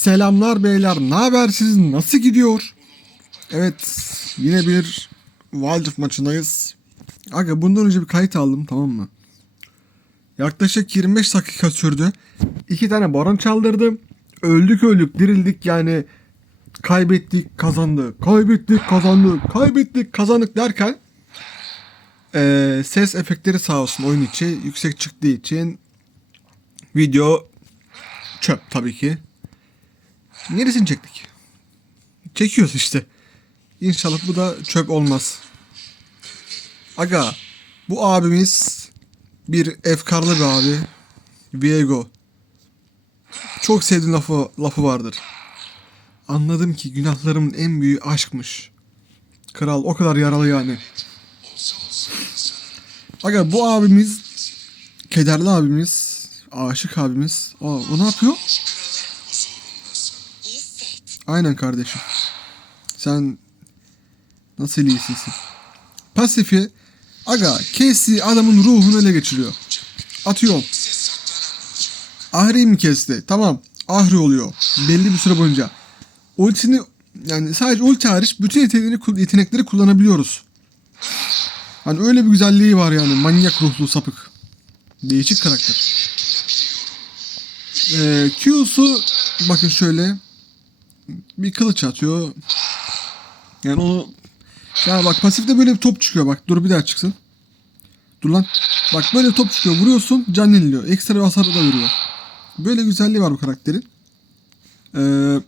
Selamlar beyler. Ne haber siz? Nasıl gidiyor? Evet. Yine bir Wildrift maçındayız. Aga bundan önce bir kayıt aldım tamam mı? Yaklaşık 25 dakika sürdü. İki tane baron çaldırdım. Öldük öldük dirildik yani kaybettik kazandık. Kaybettik kazandık. Kaybettik kazandık derken eee, ses efektleri sağ olsun oyun içi yüksek çıktığı için video çöp tabii ki. Neresini çektik? Çekiyoruz işte. İnşallah bu da çöp olmaz. Aga bu abimiz bir efkarlı bir abi. Viego. Çok sevdiğim lafı, lafı vardır. Anladım ki günahlarımın en büyüğü aşkmış. Kral o kadar yaralı yani. Aga bu abimiz kederli abimiz, aşık abimiz. Aa, o ne yapıyor? Aynen kardeşim. Sen nasıl iyisin? Pasifi aga kesti adamın ruhunu ele geçiriyor. Atıyorum. Ahri mi kesti? Tamam. Ahri oluyor. Belli bir süre boyunca. Ultini yani sadece ulti hariç bütün yetenekleri, yetenekleri kullanabiliyoruz. Hani öyle bir güzelliği var yani. Manyak ruhlu sapık. Değişik karakter. Ee, Q'su bakın şöyle bir kılıç atıyor. Yani onu ya bak pasifte böyle bir top çıkıyor bak. Dur bir daha çıksın. Dur lan. Bak böyle top çıkıyor. Vuruyorsun can yeniliyor. Ekstra bir hasar da veriyor. Böyle güzelliği var bu karakterin. Ee,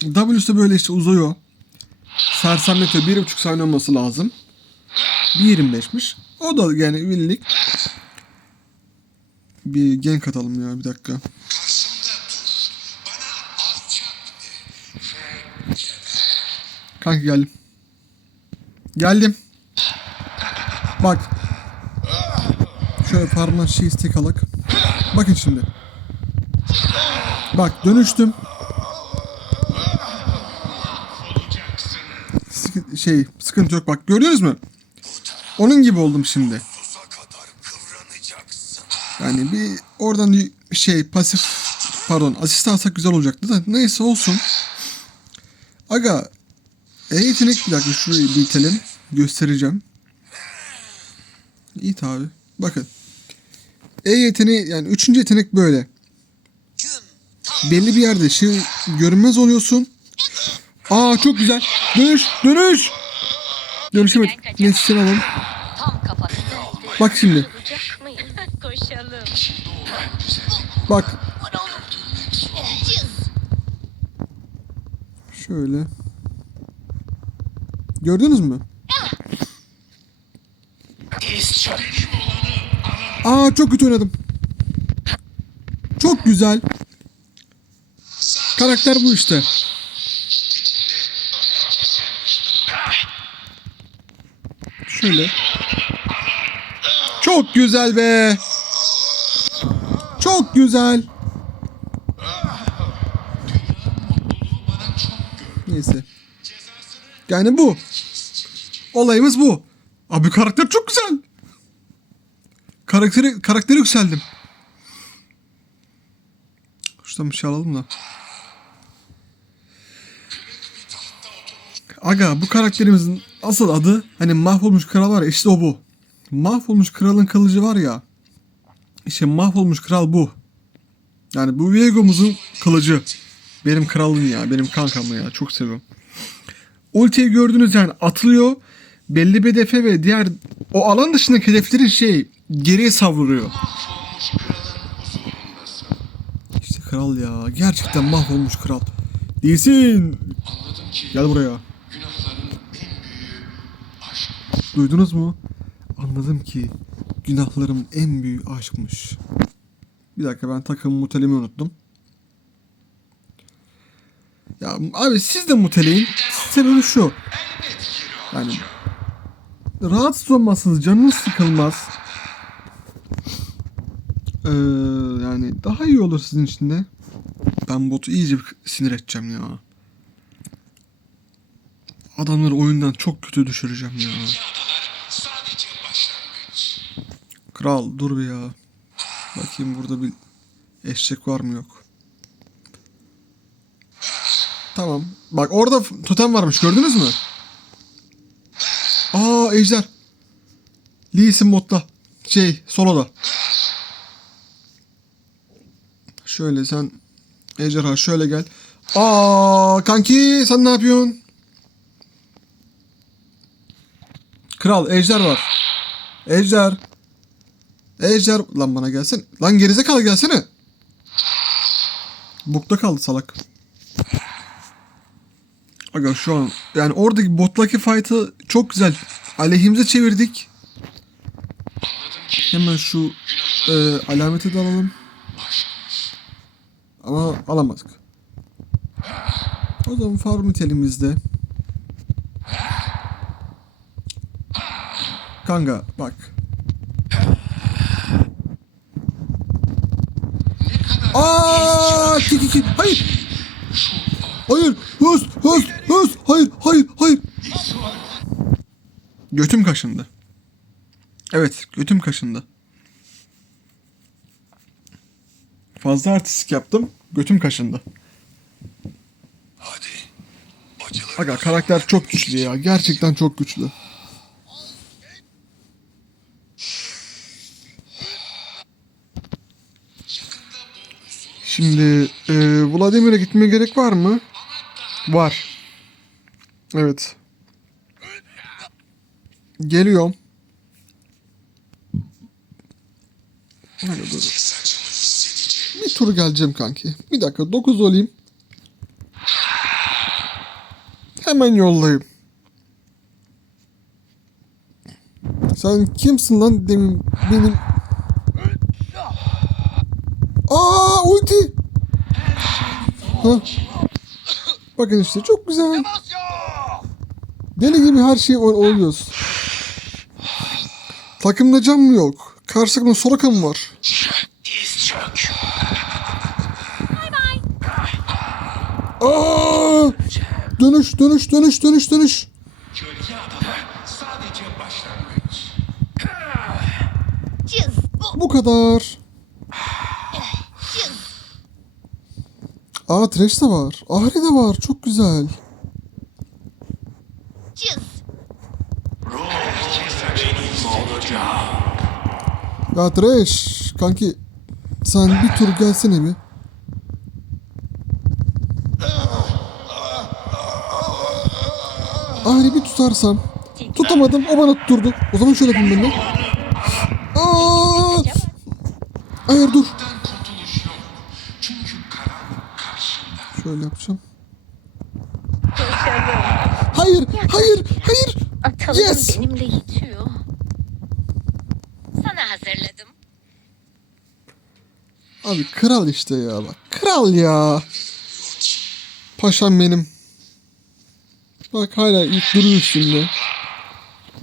W'su böyle işte uzuyor. Sersemletiyor. 1.5 saniye olması lazım. 1.25'miş. O da yani birlik. Bir gen katalım ya bir dakika. Kanka geldim. Geldim. Bak. Şöyle parmak şey istek alak. Bakın şimdi. Bak dönüştüm. Sıkı- şey sıkıntı yok bak görüyoruz mu? Onun gibi oldum şimdi. Yani bir oradan şey pasif pardon asist alsak güzel olacaktı da neyse olsun. Aga e yetenek bir dakika şurayı bir itelim. Göstereceğim. İyi tabi. Bakın. E yeteneği yani üçüncü yetenek böyle. Belli bir yerde şey görünmez oluyorsun. Aa çok güzel. Dönüş dönüş. Dönüşemedim. Neyse seni alalım. Bak şimdi. Bak. Şöyle. Gördünüz mü? Aa çok kötü oynadım. Çok güzel. Karakter bu işte. Şöyle. Çok güzel be. Çok güzel. Neyse. Yani bu. Olayımız bu. Abi karakter çok güzel. Karakteri, karakteri yükseldim. Şuradan bir şey alalım da. Aga bu karakterimizin asıl adı hani mahvolmuş kral var ya işte o bu. Mahvolmuş kralın kılıcı var ya. İşte mahvolmuş kral bu. Yani bu Viego'muzun kılıcı. Benim kralım ya. Benim kankam ya. Çok seviyorum. Ultiyi gördünüz yani atılıyor. Belli bir hedefe ve diğer o alan dışındaki hedeflerin şey geriye savruluyor. İşte kral ya. Gerçekten mahvolmuş kral. Değilsin. Gel buraya. Duydunuz mu? Anladım ki günahlarım en büyük aşkmış. Bir dakika ben takım mutelemi unuttum. Ya abi siz de muteleyin. Sebebi şu. Yani rahatsız olmazsınız, canınız sıkılmaz. Ee, yani daha iyi olur sizin için de. Ben botu iyice bir sinir edeceğim ya. Adamları oyundan çok kötü düşüreceğim ya. Kral dur bir ya. Bakayım burada bir eşek var mı yok. Tamam. Bak orada totem varmış gördünüz mü? Aa ejder. Lee Sin modda. Şey soloda. Şöyle sen ejderha şöyle gel. Aa kanki sen ne yapıyorsun? Kral ejder var. Ejder. Ejder. Lan bana gelsin. Lan gerizekalı gelsene. Bukta kaldı salak. Aga şu an yani oradaki bottaki fight'ı çok güzel. Aleyhimize çevirdik. Hemen şu e, alameti de alalım. Ama alamadık. O zaman farm elimizde. Kanka bak. Aa, ki ki ki. Hayır. Hayır. Hız, hız, hız. Hayır, hayır, hayır. Götüm kaşındı. Evet, götüm kaşındı. Fazla artistik yaptım. Götüm kaşındı. Hadi. Aga karakter çok güçlü ya. Gerçekten çok güçlü. Şimdi e, Vladimir'e gitmeye gerek var mı? Var. Evet. Geliyorum. Bir tur geleceğim kanki. Bir dakika 9 olayım. Hemen yollayayım. Sen kimsin lan demin benim... Aa ulti! Ha. Bakın işte çok güzel. Deli gibi her şey ol- oluyoruz. Takımda can mı yok? Karşı takımda Soraka mı var? Diz çök. Aa! Dönüş, dönüş, dönüş, dönüş, dönüş. Bu kadar. Cız. Aa Thresh de var. Ahri de var. Çok güzel. Cız. Ya Thresh. Kanki sen bir tur gelsene bir. Ahri bir tutarsam. Tutamadım. O bana tutturdu. O zaman şöyle yapayım ben de. Aa! Hayır dur. Şöyle yapacağım. Hayır, hayır, hayır. Atalarım Yes. benimle yetiyor. Sana hazırladım. Abi kral işte ya bak. Kral ya. Paşam benim. Bak hala ilk duruyor üstünde.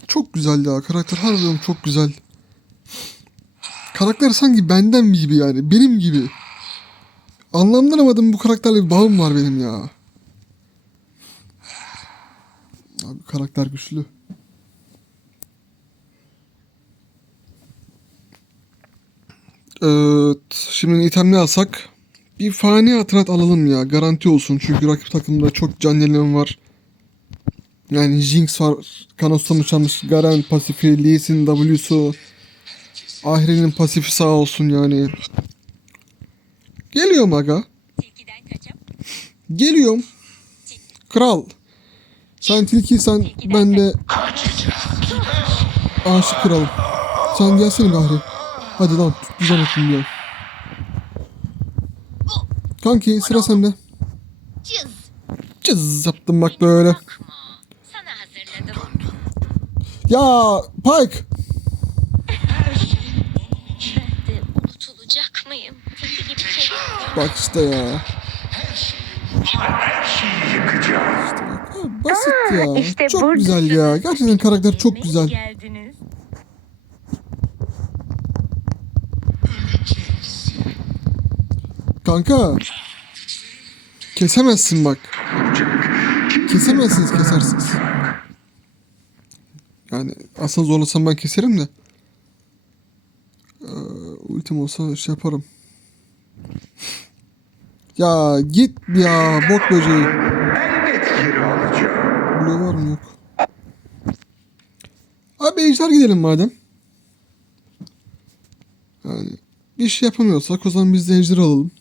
Çok güzel ya. Karakter harbiden çok güzel. Karakter sanki benden gibi yani. Benim gibi. Anlamlanamadım bu karakterle bir bağım var benim ya. Abi karakter güçlü. Evet. Şimdi item ne alsak? Bir fani hatırlat alalım ya. Garanti olsun. Çünkü rakip takımda çok can var. Yani Jinx var. Kanos'tan uçanmış. Garen pasifi. Lee Sin W'su. Ahri'nin pasifi sağ olsun yani. Geliyorum aga. Geliyorum. Kral. Sen tilkiysen ben de aşık kralım. Sen gelsene be Ahri. Hadi lan tut güzel bakayım ya. Kanki sıra sende. cız. Yaptım bak böyle. Ya Pike. Bak işte ya. Her şeyi yıkacağım. Ha, basit ya. işte çok buradasınız. güzel ya. Gerçekten karakter çok güzel. Geldiniz. Kanka. Kesemezsin bak. Kesemezsiniz kesersiniz. Yani aslında zorlasam ben keserim de. Ee, ultim olsa şey yaparım. Ya git ya bok böceği. Blue var mı yok. Abi ejder gidelim madem. Yani bir şey yapamıyorsak o zaman biz de ejder alalım.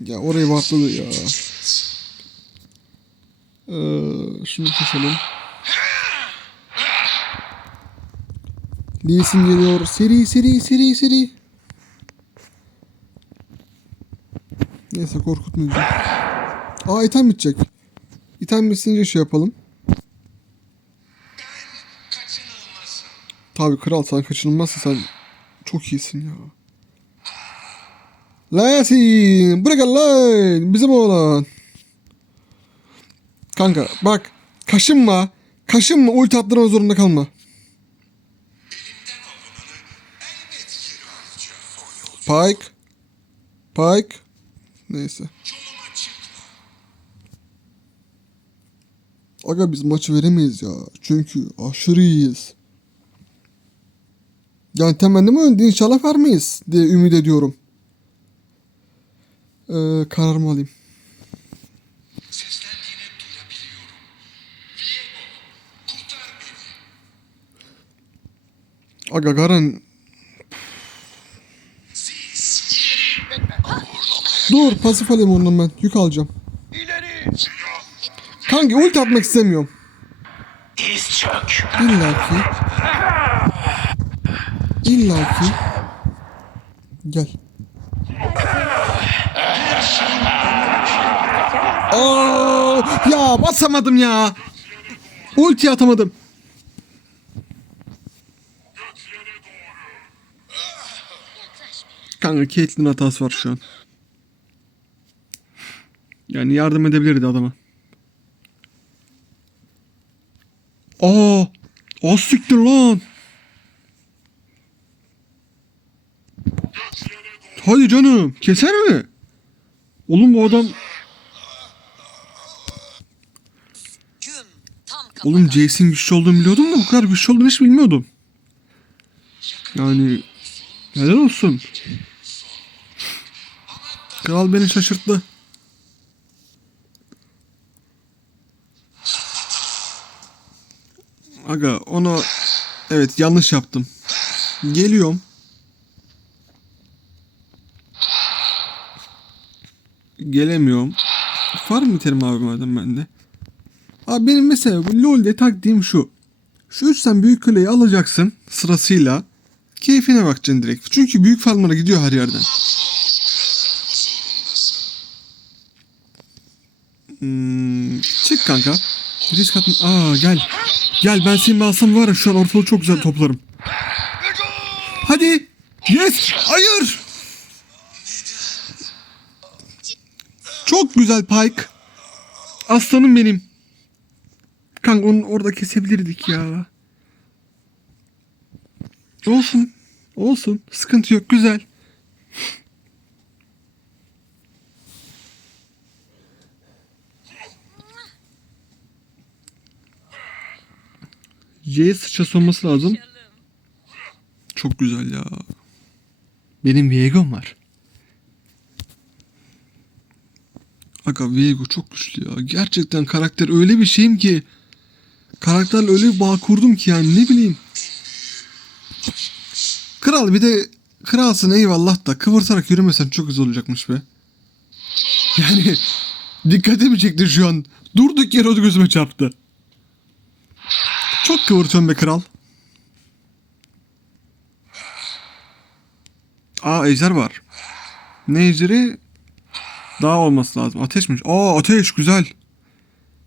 Ya orayı batladı ya. Ee, şunu keselim. Lee geliyor. Seri seri seri seri. Neyse korkutmayacağım. Aa item bitecek. İtem bitince şey yapalım. Tabi kral sen kaçınılmazsa sen çok iyisin ya. Lasin bırak lan bizim oğlan. Kanka bak kaşınma. Kaşınma ulti attırma zorunda kalma. Pike. Pike. Neyse. Aga biz maçı veremeyiz ya. Çünkü aşırı iyiyiz. Yani temennimi önde inşallah vermeyiz diye ümit ediyorum. Ee, kararımı alayım. Aga Garen Siz ileri. Dur pasif alayım ondan ben. Yük alacağım. İleri. Kanki ulti atmak istemiyorum. Diz çök. İlla ki. İlla ki. Gel. Aa, ya basamadım ya. Ulti atamadım. Kanka Caitlyn hatası var şu an. Yani yardım edebilirdi adama. Aa! Az siktir lan. Hadi canım. Keser mi? Oğlum bu adam... Oğlum Jason güçlü olduğunu biliyordum da bu kadar güçlü olduğunu hiç bilmiyordum. Yani... Helal olsun. Kral beni şaşırttı. Aga onu... Evet yanlış yaptım. Geliyorum. Gelemiyorum. Farm biterim abi madem bende. Abi benim mesela bu LoL'de taktiğim şu. Şu üç tane büyük kuleyi alacaksın sırasıyla. Keyfine bakacaksın direkt. Çünkü büyük farmlara gidiyor her yerden. Hmm, çık kanka. Risk atma. Aa gel. Gel ben seni bir alsam var ya şu an ortalığı çok güzel toplarım. Hadi. Yes. Hayır. Çok güzel Pike. Aslanım benim. Kanka onu orada kesebilirdik ya. Olsun. Olsun. Sıkıntı yok. Güzel. J'ye sıçrası olması lazım. Çok güzel ya. Benim Viego'm var. Aga Viego çok güçlü ya. Gerçekten karakter öyle bir şeyim ki. Karakterle öyle bir bağ kurdum ki yani ne bileyim. Kral bir de kralsın eyvallah da kıvırtarak yürümesen çok güzel olacakmış be. Yani dikkatimi çekti şu an. Durduk yere o gözüme çarptı. Çok kıvırtıyorum be kral. Aa ejder var. Ne ejderi? Daha olması lazım. Ateşmiş. Aa ateş güzel.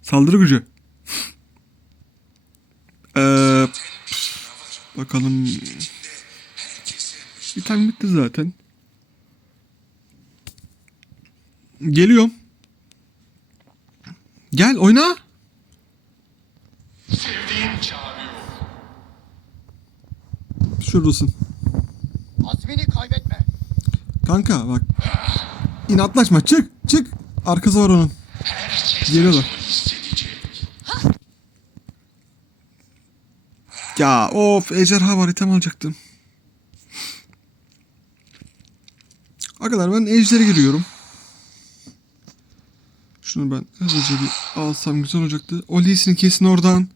Saldırı gücü. Ee, bakalım. Bir tane bitti zaten. Geliyorum. Gel oyna. Sevdiğim çağırıyor. Şuradasın. Azmini kaybetme. Kanka bak. İnatlaşma çık çık. Arkası var onun. Geliyorlar. Ya of ejderha var item alacaktım. Arkadaşlar ben ejderi giriyorum. Şu Şunu ben hızlıca bir alsam güzel olacaktı. O Lee Sin kesin oradan.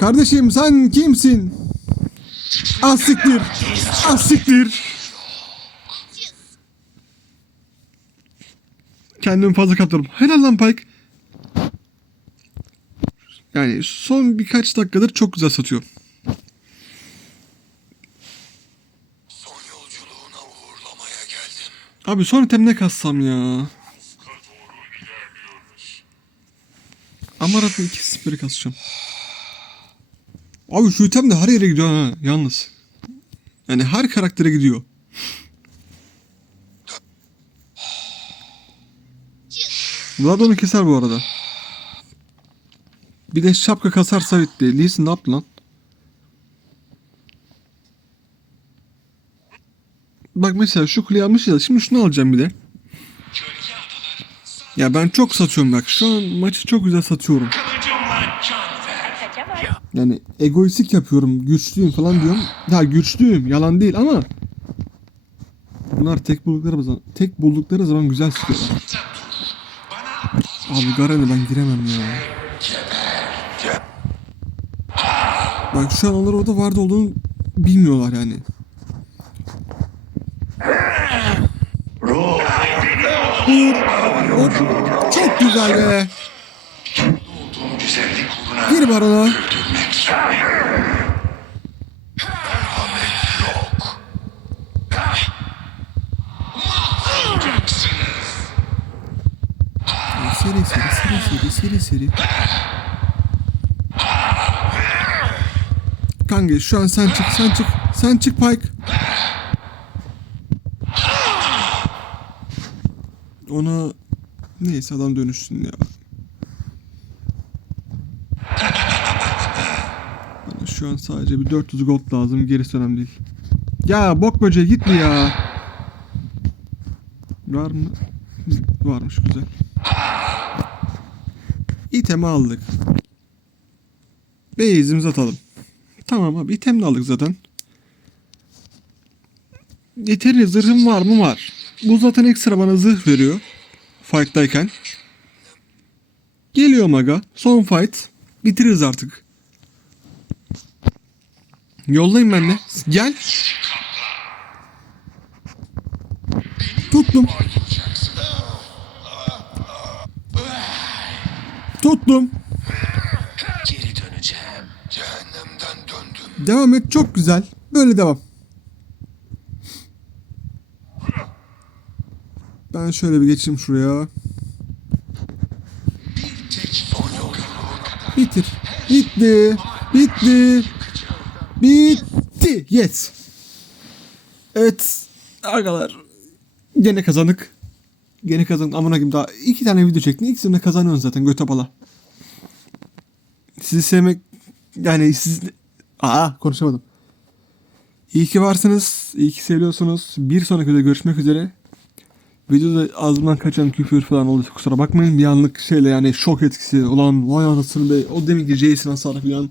Kardeşim sen kimsin? Asiktir. Asiktir. Kendimi fazla kaptırdım. Helal lan Pike. Yani son birkaç dakikadır çok güzel satıyor. Son yolculuğuna uğurlamaya geldim. Abi son item ne kassam ya? Ama Rabbim iki spiri kasacağım. Abi şu item de her yere gidiyor ha yalnız. Yani her karaktere gidiyor. Vlad onu keser bu arada. Bir de şapka kasarsa bitti. Lee ne yaptı lan? Bak mesela şu kuleyi almış ya şimdi şunu alacağım bir de. Ya ben çok satıyorum bak. Şu an maçı çok güzel satıyorum. Yani egoistik yapıyorum. Güçlüyüm falan diyorum. Ya güçlüyüm. Yalan değil ama bunlar tek buldukları zaman tek buldukları zaman güzel sıkıyorlar. Abi Garen'e ben giremem ya. Bak şu an onlar orada vardı olduğunu bilmiyorlar yani. Hop. Çok güzel be. Gir barona. Seri seri seri seri seri seri. Kanka şu an sen çık sen çık sen çık Pike. Ona neyse adam dönüşsün ya. Bana şu an sadece bir 400 gold lazım gerisi önemli değil. Ya bok böceği gitme ya. Var mı? Varmış güzel. İtemi aldık. Beyzimizi atalım. Tamam abi item de aldık zaten. Yeterli zırhım var mı? Var. Bu zaten ekstra bana zırh veriyor. Fight'tayken. Geliyor maga. Son fight. Bitiririz artık. Yollayın ben de. Gel. Tuttum. Tuttum. Geri döneceğim. Cehennemden döndüm. Devam et çok güzel. Böyle devam. Ben şöyle bir geçeyim şuraya. Bitir. Bitti. Bitti. Bitti. Yes. Evet. Arkadaşlar. Gene kazandık. Gene kazandık. Amına koyayım daha iki tane video çektim. İkisini kazanıyorsun zaten göte bala. Sizi sevmek yani siz Aa konuşamadım. İyi ki varsınız. İyi ki seviyorsunuz. Bir sonraki videoda görüşmek üzere. Videoda ağzımdan kaçan küfür falan olduysa kusura bakmayın. Bir anlık şeyle yani şok etkisi olan vay anasını be o deminki Jason hasarı falan.